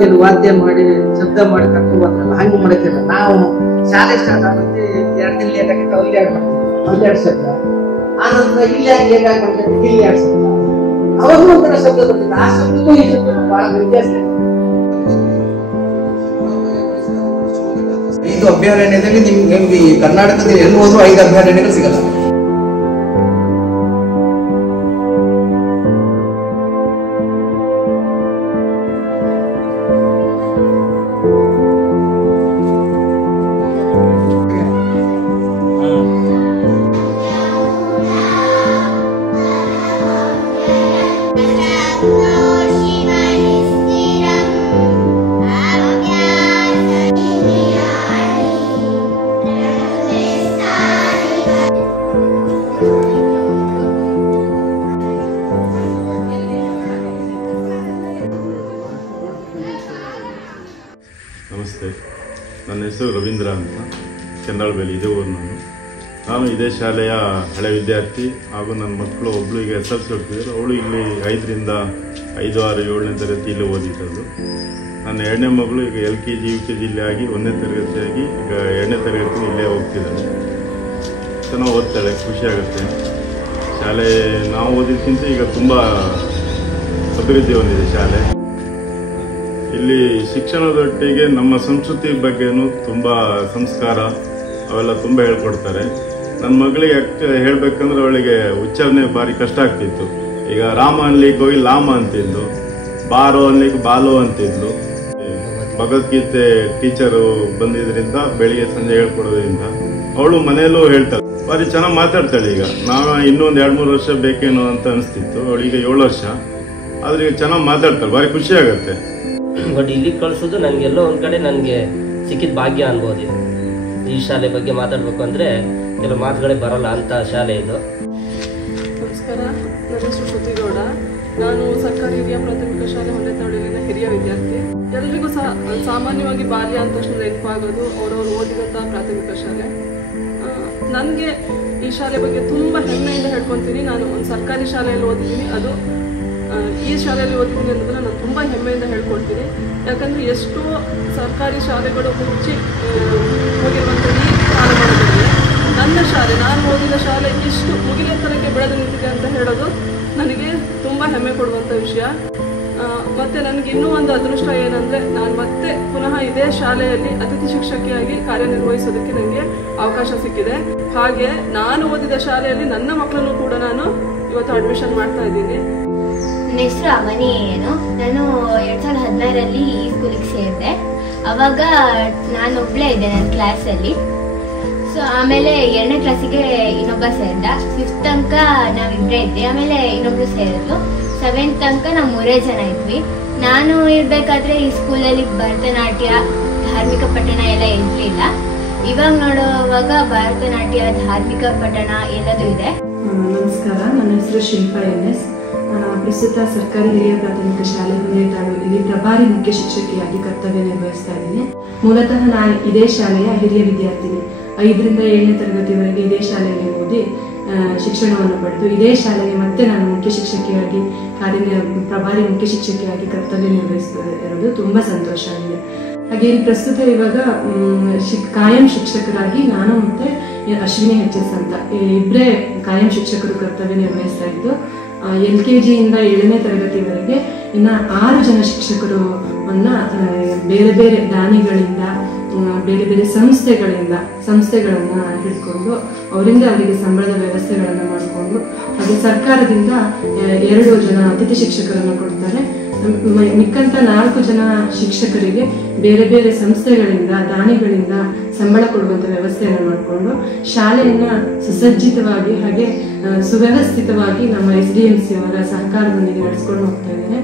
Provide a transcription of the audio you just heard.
ಕೆಲವು ವಾದ್ಯ ಮಾಡಿ ಶಬ್ದ ಮಾಡಿ ಕರ್ಕೊಂಡು ಬಂದ್ರಲ್ಲ ಹಂಗೆ ಮಾಡಕ್ಕಿಲ್ಲ. ನಾವು ಶಾಲೆ ಸ್ಟಾರ್ಟ್ ಆಗುತ್ತೆ 2 ದಿನ ಲೇಟ್ ಆಗಿತ್ತು, ಅಲ್ಲಿ ಎರಡು ಶಬ್ದ, ಆನಂತರ ಇಲ್ಲಿ ಲೇಟ್ ಆಗ್ಬಿಡ್ತೈತೆ, ಇಲ್ಲಿ 2 ಶಬ್ದ, ಅವಾಗ ಒಂಥರ ಶಬ್ದ ಬಂದಿದೆ. ಆ ಶಬ್ದಕ್ಕೂ ಈ ಶಬ್ದಕ್ಕೂ ಬಹಳ ವ್ಯತ್ಯಾಸ ಇದೆ. ಇದು ಅಭಯಾರಣ್ಯದಲ್ಲಿ ನಿಮ್ಗೆ ಕರ್ನಾಟಕದಲ್ಲಿ ಎಲ್ಲಿ ಹೋದ್ರು 5 ಅಭಯಾರಣ್ಯಗಳು ಸಿಗಲ್ಲ. ನಮಸ್ತೆ, ನನ್ನ ಹೆಸರು ರವೀಂದ್ರ ಅಂತ, ಕೆಂದಾಳಬೇಲಿ, ಇದೇ ಊರು. ನಾನು ಇದೇ ಶಾಲೆಯ ಹಳೆ ವಿದ್ಯಾರ್ಥಿ ಹಾಗೂ ನನ್ನ ಮಕ್ಕಳು ಒಬ್ಬಳು ಈಗ SLC ಹೋಗ್ತಿದ್ರು. ಅವಳು ಇಲ್ಲಿ 5ರಿಂದ 5, 6, 7ನೇ ತರಗತಿ ಇಲ್ಲಿ ಓದಿದ್ದಳು. ನನ್ನ 2ನೇ ಮಗಳು ಈಗ LKG UKG ಇಲ್ಲಿ ಆಗಿ 1ನೇ ತರಗತಿಯಾಗಿ ಈಗ 2ನೇ ತರಗತಿ ಇಲ್ಲೇ ಹೋಗ್ತಿದ್ದಾಳೆ. ಚೆನ್ನಾಗಿ ಓದ್ತಾಳೆ, ಖುಷಿಯಾಗುತ್ತೆ. ಶಾಲೆ ನಾವು ಓದಿದ್ದಕ್ಕಿಂತ ಈಗ ತುಂಬ ಅಭಿವೃದ್ಧಿ ಹೊಂದಿದೆ ಶಾಲೆ. ಇಲ್ಲಿ ಶಿಕ್ಷಣದೊಟ್ಟಿಗೆ ನಮ್ಮ ಸಂಸ್ಕೃತಿ ಬಗ್ಗೆನೂ ತುಂಬ ಸಂಸ್ಕಾರ ಅವೆಲ್ಲ ತುಂಬ ಹೇಳ್ಕೊಡ್ತಾರೆ. ನನ್ನ ಮಗಳಿಗೆ ಹೇಳ್ಬೇಕಂದ್ರೆ ಅವಳಿಗೆ ಉಚ್ಚಾರಣೆ ಭಾರಿ ಕಷ್ಟ ಆಗ್ತಿತ್ತು. ಈಗ ರಾಮ ಅನ್ಲಿಕ್ಕೆ ಹೋಗಿ ಲಾಮ ಅಂತಿದ್ಲು, ಬಾರೋ ಅನ್ಲಿಕ್ಕೆ ಬಾಲೋ ಅಂತಿದ್ಲು. ಭಗವದ್ಗೀತೆ ಟೀಚರು ಬಂದಿದ್ರಿಂದ ಬೆಳಿಗ್ಗೆ ಸಂಜೆ ಹೇಳ್ಕೊಡೋದ್ರಿಂದ ಅವಳು ಮನೆಯಲ್ಲೂ ಹೇಳ್ತಾಳೆ, ಭಾರಿ ಚೆನ್ನಾಗಿ ಮಾತಾಡ್ತಾಳೆ. ಈಗ ನಾವು ಇನ್ನೊಂದು 2-3 ವರ್ಷ ಬೇಕೇನೋ ಅಂತ ಅನಿಸ್ತಿತ್ತು. ಅವಳಿಗೆ 7 ವರ್ಷ ಆದ್ರೆ ಈಗ ಚೆನ್ನಾಗಿ ಮಾತಾಡ್ತಾಳೆ, ಭಾರಿ ಖುಷಿ ಆಗುತ್ತೆ. ಬಟ್ ಇಲ್ಲಿ ಕಳಿಸೋದು ನನಗೆಲ್ಲೋ ಒಂದು ಕಡೆ ನನಗೆ ಸಿಕ್ಕಿದ ಭಾಗ್ಯ ಅನ್ಬೋದು. ಈ ಶಾಲೆ ಬಗ್ಗೆ ಮಾತಾಡಬೇಕು ಅಂದರೆ ಕೆಲವು ಮಾತುಗಳೇ ಬರಲ್ಲ ಅಂತ ಶಾಲೆ ಇದು. ನಮಸ್ಕಾರ, ನನ್ನ ಹೆಸರು ಶ್ರುತಿಗೌಡ. ನಾನು ಸರ್ಕಾರಿ ಹಿರಿಯ ಪ್ರಾಥಮಿಕ ಶಾಲೆ ಹೊಳೆತಾಳಿನ ಹಿರಿಯ ವಿದ್ಯಾರ್ಥಿ. ಎಲ್ರಿಗೂ ಸಾಮಾನ್ಯವಾಗಿ ಬಾಲ್ಯ ಅಂತ ತಕ್ಷಣ ನೆನಪಾಗೋದು ಅವರವರು ಓದಿದಂಥ ಪ್ರಾಥಮಿಕ ಶಾಲೆ. ನನಗೆ ಈ ಶಾಲೆ ಬಗ್ಗೆ ತುಂಬ ಹೆಮ್ಮೆಯಿಂದ ಹೇಳ್ಕೊತೀನಿ. ನಾನು ಒಂದು ಸರ್ಕಾರಿ ಶಾಲೆಯಲ್ಲಿ ಓದಿದ್ದೀನಿ, ಅದು ಈ ಶಾಲೆಯಲ್ಲಿ ಓದಿದ್ದೀನಿ ಅನ್ನೋದನ್ನ ನಾನು ತುಂಬ ಹೆಮ್ಮೆಯಿಂದ ಹೇಳ್ಕೊಳ್ತೀನಿ. ಯಾಕಂದರೆ ಎಷ್ಟೋ ಸರ್ಕಾರಿ ಶಾಲೆಗಳು ಮುಚ್ಚಿ ಹೋಗಿರುವಂಥ ಈ ಕಾಲಮಾನದಲ್ಲಿ ನನ್ನ ಶಾಲೆ, ನಾನು ಓದಿದ ಶಾಲೆ ಇಷ್ಟು ಮುಗಿಲೆತ್ತರಕ್ಕೆ ಬೆಳೆದು ನಿಂತಿದೆ ಅಂತ ಹೇಳೋದು ನನಗೆ ತುಂಬ ಹೆಮ್ಮೆ ಕೊಡುವಂಥ ವಿಷಯ. ಮತ್ತು ನನಗೆ ಇನ್ನೂ ಒಂದು ಅದೃಷ್ಟ ಏನಂದರೆ, ನಾನು ಮತ್ತೆ ಪುನಃ ಇದೇ ಶಾಲೆಯಲ್ಲಿ ಅತಿಥಿ ಶಿಕ್ಷಕಿಯಾಗಿ ಕಾರ್ಯನಿರ್ವಹಿಸೋದಕ್ಕೆ ನನಗೆ ಅವಕಾಶ ಸಿಕ್ಕಿದೆ. ಹಾಗೆ ನಾನು ಓದಿದ ಶಾಲೆಯಲ್ಲಿ ನನ್ನ ಮಕ್ಕಳನ್ನು ಕೂಡ ನಾನು ಇವತ್ತು ಅಡ್ಮಿಷನ್ ಮಾಡ್ತಾ ಇದ್ದೀನಿ. ನನ್ನ ಹೆಸರು ಅವನಿ ಏನು. ನಾನು 2016ರಲ್ಲಿ ಈ ಸ್ಕೂಲಿಗೆ ಸೇರಿದೆ. ಅವಾಗ ನಾನು ಒಬ್ಬಳೇ ಇದ್ದೆ ನನ್ನ ಕ್ಲಾಸಲ್ಲಿ. ಸೊ ಆಮೇಲೆ 2ನೇ ಕ್ಲಾಸಿಗೆ ಇನ್ನೊಬ್ಬ ಸೇರಿದ. 5th ತನಕ ನಾವಿಬ್ಬರೇ ಇದ್ದೆ. ಆಮೇಲೆ ಇನ್ನೊಬ್ರು ಸೇರಿದ್ರು. 7th ತನಕ ನಾವು 3 ಜನ ಇದ್ವಿ. ನಾನು ಇರಬೇಕಾದ್ರೆ ಈ ಸ್ಕೂಲಲ್ಲಿ ಭರತನಾಟ್ಯ, ಧಾರ್ಮಿಕ ಪಠಣ ಎಲ್ಲ ಇರಲಿಲ್ಲ. ಇವಾಗ ನೋಡುವಾಗ ಭರತನಾಟ್ಯ, ಧಾರ್ಮಿಕ ಪಠಣ ಎಲ್ಲದೂ ಇದೆ. ನಮಸ್ಕಾರ, ನನ್ನ ಹೆಸರು ಶಿಲ್ಪಾ NS. ಪ್ರಸ್ತುತ ಸರ್ಕಾರಿ ಹಿರಿಯ ಪ್ರಾಥಮಿಕ ಶಾಲೆ ಹೊಳೆತಾಳು ಇಲ್ಲಿ ಪ್ರಭಾರಿ ಮುಖ್ಯ ಶಿಕ್ಷಕಿಯಾಗಿ ಕರ್ತವ್ಯ ನಿರ್ವಹಿಸ್ತಾ ಇದ್ದೀನಿ. ಮೂಲತಃ ನಾನು ಇದೇ ಶಾಲೆಯ ಹಿರಿಯ ವಿದ್ಯಾರ್ಥಿನಿ. 5ರಿಂದ 7ನೇ ತರಗತಿವರೆಗೆ ಇದೇ ಶಾಲೆಯಲ್ಲಿ ಓದಿ ಶಿಕ್ಷಣವನ್ನು ಪಡೆದು ಇದೇ ಶಾಲೆಗೆ ಮತ್ತೆ ನಾನು ಮುಖ್ಯ ಶಿಕ್ಷಕಿಯಾಗಿ ಪ್ರಭಾರಿ ಮುಖ್ಯ ಶಿಕ್ಷಕಿಯಾಗಿ ಕರ್ತವ್ಯ ನಿರ್ವಹಿಸ್ತಾ ಇರೋದು ತುಂಬ ಸಂತೋಷ ಆಗಿದೆ. ಹಾಗೆ ಇಲ್ಲಿ ಪ್ರಸ್ತುತ ಇವಾಗ ಕಾಯಂ ಶಿಕ್ಷಕರಾಗಿ ನಾನು ಮತ್ತೆ ಅಶ್ವಿನಿ HS ಅಂತ ಇಬ್ಬರೇ ಕಾಯಂ ಶಿಕ್ಷಕರು ಕರ್ತವ್ಯ ನಿರ್ವಹಿಸ್ತಾ ಇದ್ದು, LKG ಇಂದ 7ನೇ ತರಗತಿವರೆಗೆ ಇನ್ನ 6 ಜನ ಶಿಕ್ಷಕರು ಬೇರೆ ಬೇರೆ ದಾನಿಗಳಿಂದ, ಬೇರೆ ಬೇರೆ ಸಂಸ್ಥೆಗಳನ್ನ ಹಿಡ್ಕೊಂಡು ಅವರಿಂದ ಅವರಿಗೆ ಸಂಬಳದ ವ್ಯವಸ್ಥೆಗಳನ್ನು ಮಾಡಿಕೊಂಡು, ಹಾಗೆ ಸರ್ಕಾರದಿಂದ 2 ಜನ ಅತಿಥಿ ಶಿಕ್ಷಕರನ್ನು ಕೊಡ್ತಾರೆ. ಮಿಕ್ಕಂತ 4 ಜನ ಶಿಕ್ಷಕರಿಗೆ ಬೇರೆ ಬೇರೆ ಸಂಸ್ಥೆಗಳಿಂದ, ದಾನಿಗಳಿಂದ ಸಂಬಳ ಕೊಡುವಂತ ವ್ಯವಸ್ಥೆಯನ್ನು ಮಾಡಿಕೊಂಡು ಶಾಲೆಯನ್ನ ಸುಸಜ್ಜಿತವಾಗಿ ಹಾಗೆ ಸುವ್ಯವಸ್ಥಿತವಾಗಿ ನಮ್ಮ SDMC ಅವರ ಸಹಕಾರದೊಂದಿಗೆ ನಡೆಸ್ಕೊಂಡು ಹೋಗ್ತಾ ಇದ್ದೇನೆ.